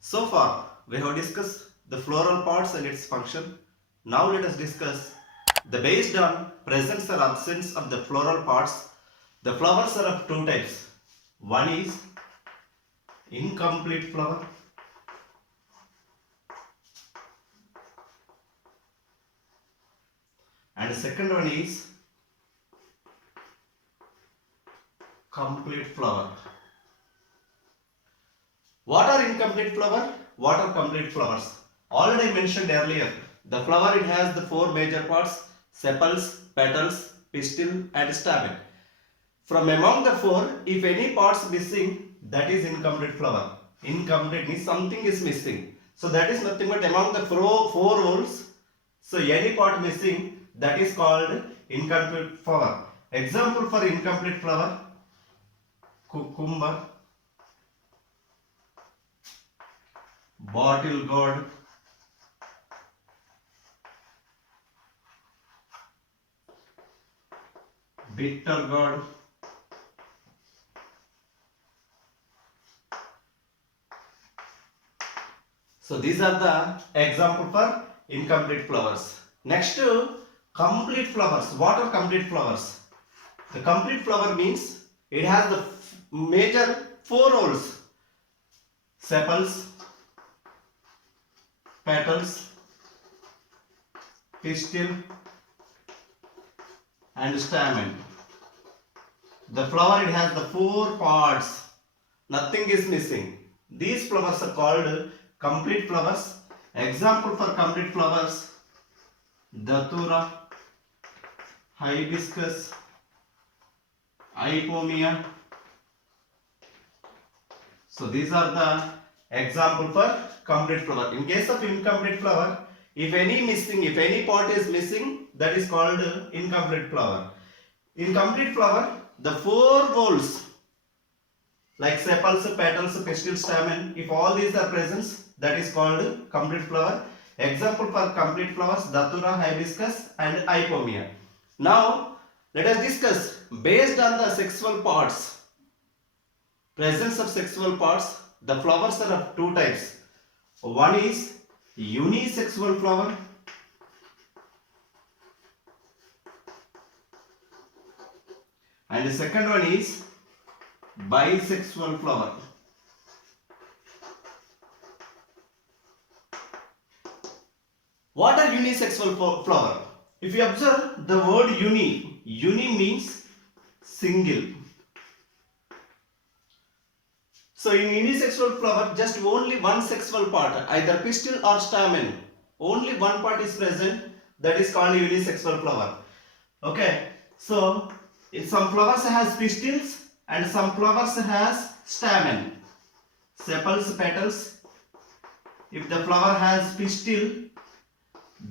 So far, we have discussed the floral parts and its function. Now let us discuss the based on presence or absence of the floral parts. The flowers are of two types. One is incomplete flower and the second one is complete flower. What are incomplete flower? What are complete flowers? Already mentioned earlier, the flower it has the four major parts: sepals, petals, pistil and stamen. From among the four, if any parts missing, that is incomplete flower. Incomplete means something is missing. So that is nothing but among the four roles. So any part missing, that is called incomplete flower. Example for incomplete flower: cucumber, bottle gourd, bitter gourd, so these are the example for incomplete flowers. Next, complete flowers. What are complete flowers? The complete flower means it has the major four roles: sepals, petals, pistil and stamen. The flower it has the four parts. Nothing is missing. These flowers are called complete flowers. Example for complete flowers: datura, hibiscus, ipomea. So these are the example for complete flower. In case of incomplete flower, if any part is missing, that is called incomplete flower. In complete flower, the four roles like sepals, petals, pistil, stamen, if all these are present, that is called complete flower. Example for complete flowers: datura, hibiscus and ipomea. Now let us discuss based on the sexual parts. Presence of sexual parts, the flowers are of two types. One is unisexual flower and the second one is bisexual flower. What are unisexual flower? If you observe the word uni means single. So in unisexual flower, just only one sexual part, either pistil or stamen, only one part is present, that is called unisexual flower. Okay, so some flowers has pistils and some flowers has stamen, sepals, petals. If the flower has pistil,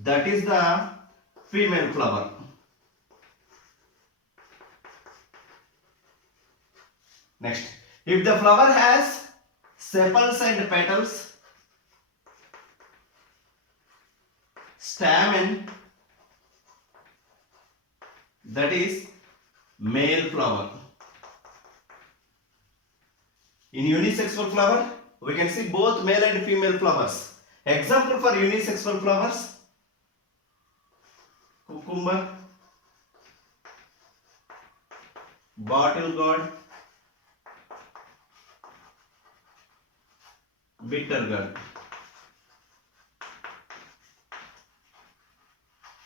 that is the female flower. Next, if the flower has sepals and petals, stamen, that is male flower. In unisexual flower, we can see both male and female flowers. Example for unisexual flowers: cucumber, bottle gourd, bitter gourd.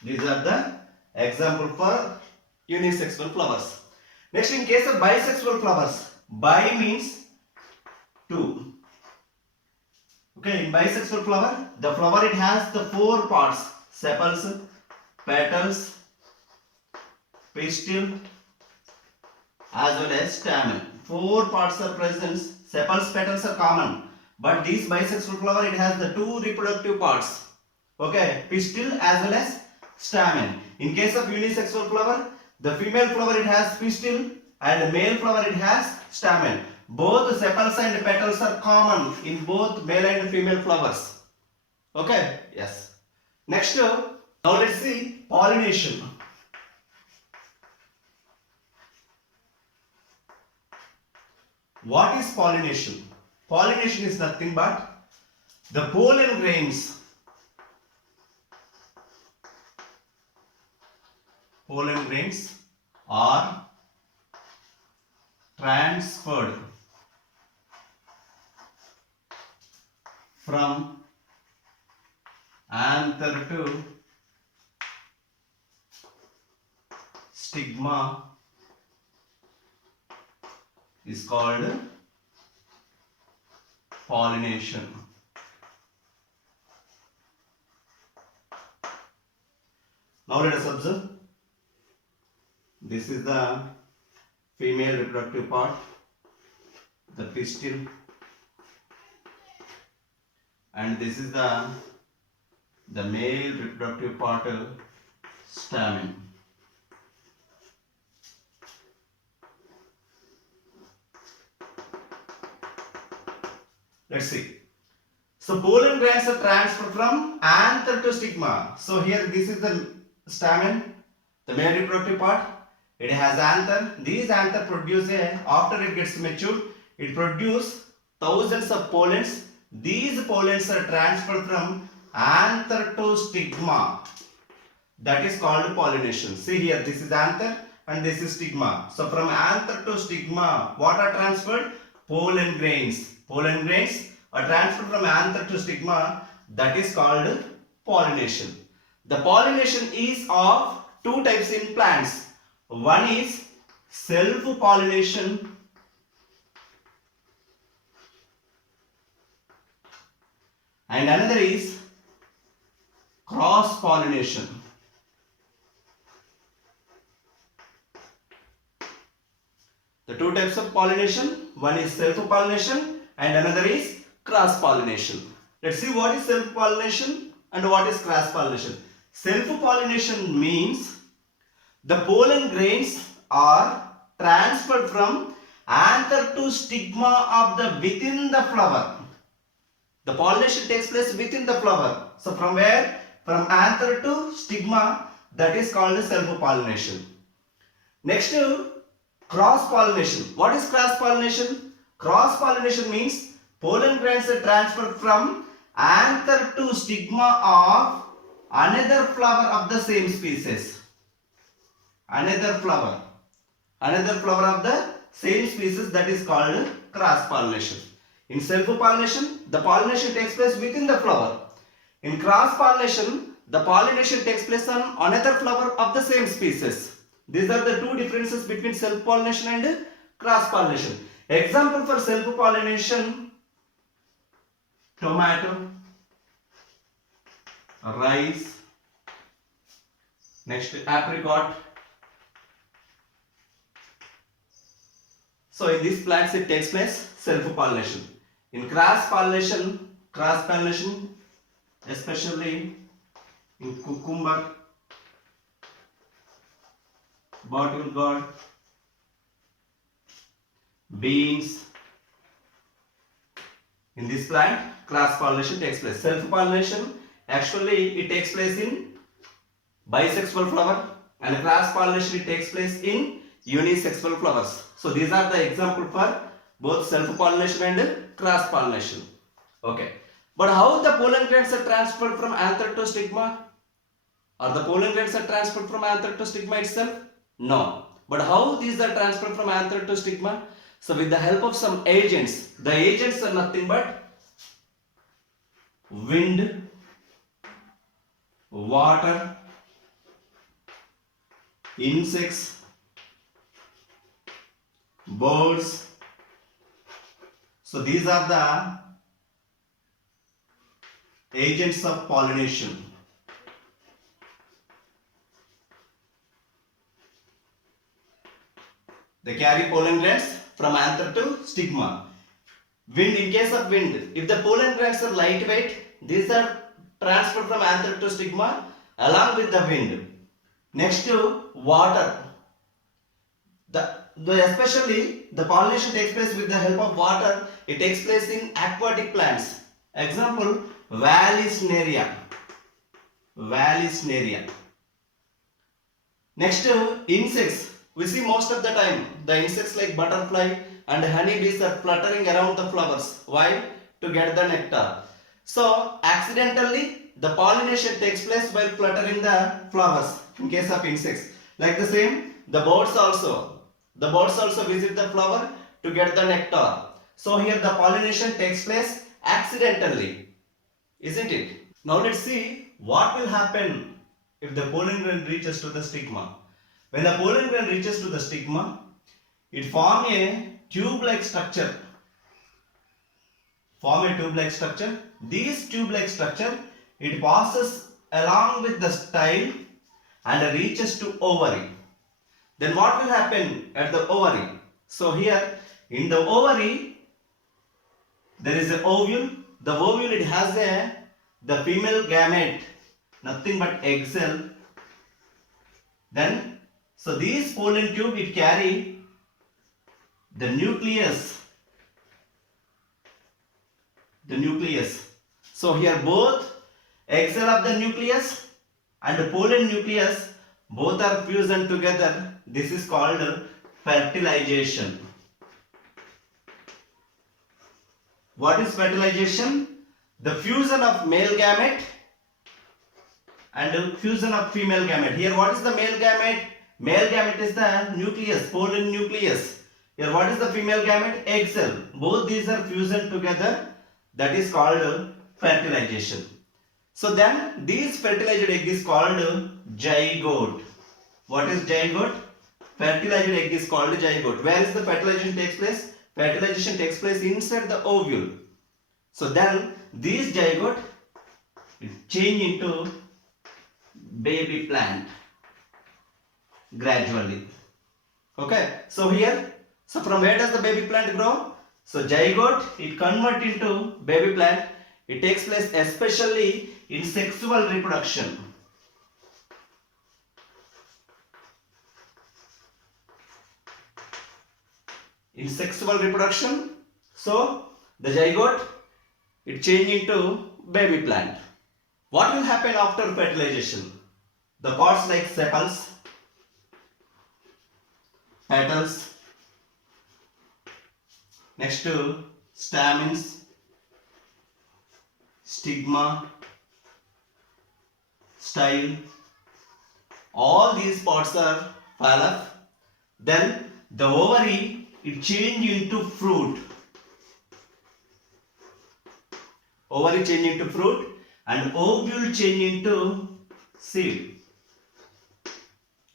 These are the example for unisexual flowers. Next, in case of bisexual flowers, bi means two. Okay, in bisexual flower, the flower it has the four parts: sepals, petals, pistil as well as stamen. Four parts are present. Sepals, petals are common, but this bisexual flower it has the two reproductive parts. Okay, pistil as well as stamen. In case of unisexual flower, the female flower it has pistil and the male flower it has stamen. Both sepals and petals are common in both male and female flowers. Okay, yes. Next, now let's see pollination. What is pollination? Pollination is nothing but the pollen grains are transferred from anther to stigma is called pollination. Now let us observe. This is the female reproductive part, the pistil, and this is the male reproductive part, stamen. Let's see. So pollen grains are transferred from anther to stigma. So here this is the stamen, the male reproductive part. It has anther. These anther produce after it gets matured, it produces thousands of pollens. These pollens are transferred from anther to stigma. That is called pollination. See here, this is anther and this is stigma. So from anther to stigma, what are transferred? Pollen grains. Pollen grains are transferred from anther to stigma. That is called pollination. The pollination is of two types in plants. One is self-pollination and another is cross-pollination. The two types of pollination, one is self-pollination and another is cross-pollination. Let's see what is self-pollination and what is cross-pollination. Self-pollination means the pollen grains are transferred from anther to stigma of the within the flower. The pollination takes place within the flower. So from where? From anther to stigma, that is called self-pollination. Next, cross-pollination. What is cross-pollination? Cross-pollination means pollen grains are transferred from anther to stigma of another flower of the same species. Another flower of the same species, that is called cross-pollination. In self-pollination, the pollination takes place within the flower. In cross-pollination, the pollination takes place on another flower of the same species. These are the two differences between self-pollination and cross-pollination. Example for self-pollination: tomato, rice, next apricot. So in these plants it takes place self-pollination. In cross-pollination, especially in cucumber, bottle gourd, beans, in this plant cross-pollination takes place. Self-pollination, actually it takes place in bisexual flower, and cross-pollination it takes place in unisexual flowers. So these are the example for both self-pollination and cross-pollination. Okay. But how the pollen grains are transferred from anther to stigma? Are the pollen grains are transferred from anther to stigma itself? No. But how these are transferred from anther to stigma? So with the help of some agents. The agents are nothing but wind, water, insects, birds. So these are the agents of pollination. They carry pollen grains from anther to stigma. Wind, in case of wind, if the pollen grains are lightweight, these are transferred from anther to stigma along with the wind. Next to water. Especially the pollination takes place with the help of water. It takes place in aquatic plants. Example, Vallisneria. Next to insects. We see most of the time the insects like butterfly and honeybees are fluttering around the flowers. Why? To get the nectar. So accidentally the pollination takes place while fluttering the flowers in case of insects. Like the same, the birds also. The birds also visit the flower to get the nectar. So here the pollination takes place accidentally, isn't it? Now let's see what will happen if the pollen grain reaches to the stigma. When the pollen grain reaches to the stigma, it forms a tube-like structure. This tube-like structure, it passes along with the style and reaches to ovary. Then what will happen at the ovary? So here in the ovary, there is an ovule. The ovule, it has the female gamete, nothing but egg cell. Then, so this pollen tube, it carry the nucleus. So here both egg cell of the nucleus and the pollen nucleus, both are fusion together. This is called fertilization. What is fertilization? The fusion of male gamete and fusion of female gamete. Here what is the male gamete? Male gamete is the nucleus, pollen nucleus. Here what is the female gamete? Egg cell. Both these are fusion together. That is called fertilization. So then this fertilized egg is called zygote. What is zygote? Fertilized egg is called zygote. Where is the fertilization takes place? Fertilization takes place inside the ovule. So then this zygote change into baby plant gradually. Okay. So here, so from where does the baby plant grow? So zygote, it convert into baby plant. It takes place especially in sexual reproduction. In sexual reproduction, so the zygote, it change into baby plant. What will happen after fertilization? The parts like sepals, petals, next to stamens, stigma, style, all these parts are fall off. Then the ovary, it change into fruit. Ovary change into fruit and ovule change into seed.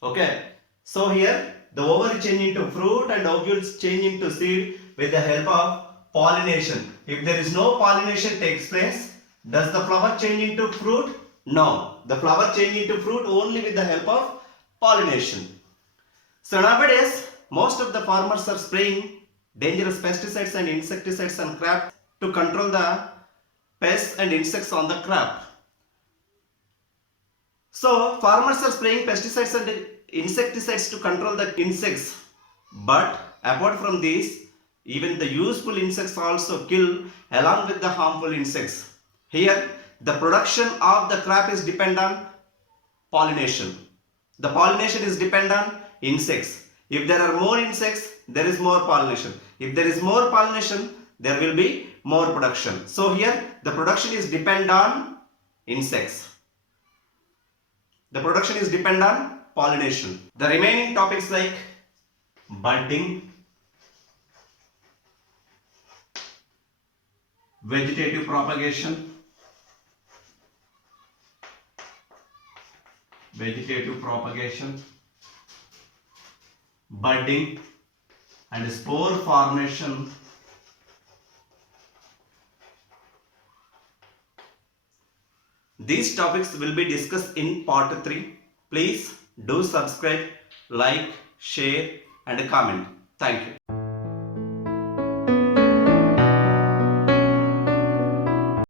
Okay. So here the ovary change into fruit and ovules change into seed with the help of pollination. If there is no pollination takes place, does the flower change into fruit? No. The flower change into fruit only with the help of pollination. So nowadays, most of the farmers are spraying dangerous pesticides and insecticides on crop to control the pests and insects on the crop. So farmers are spraying pesticides and insecticides to control the insects. But apart from these, even the useful insects also kill along with the harmful insects. Here, the production of the crop is dependent on pollination. The pollination is dependent on insects. If there are more insects, there is more pollination. If there is more pollination, there will be more production. So here, the production is dependent on insects. The production is dependent on pollination. The remaining topics like budding, vegetative propagation, budding and spore formation, these topics will be discussed in part 3. Please do subscribe, like, share and comment. Thank you.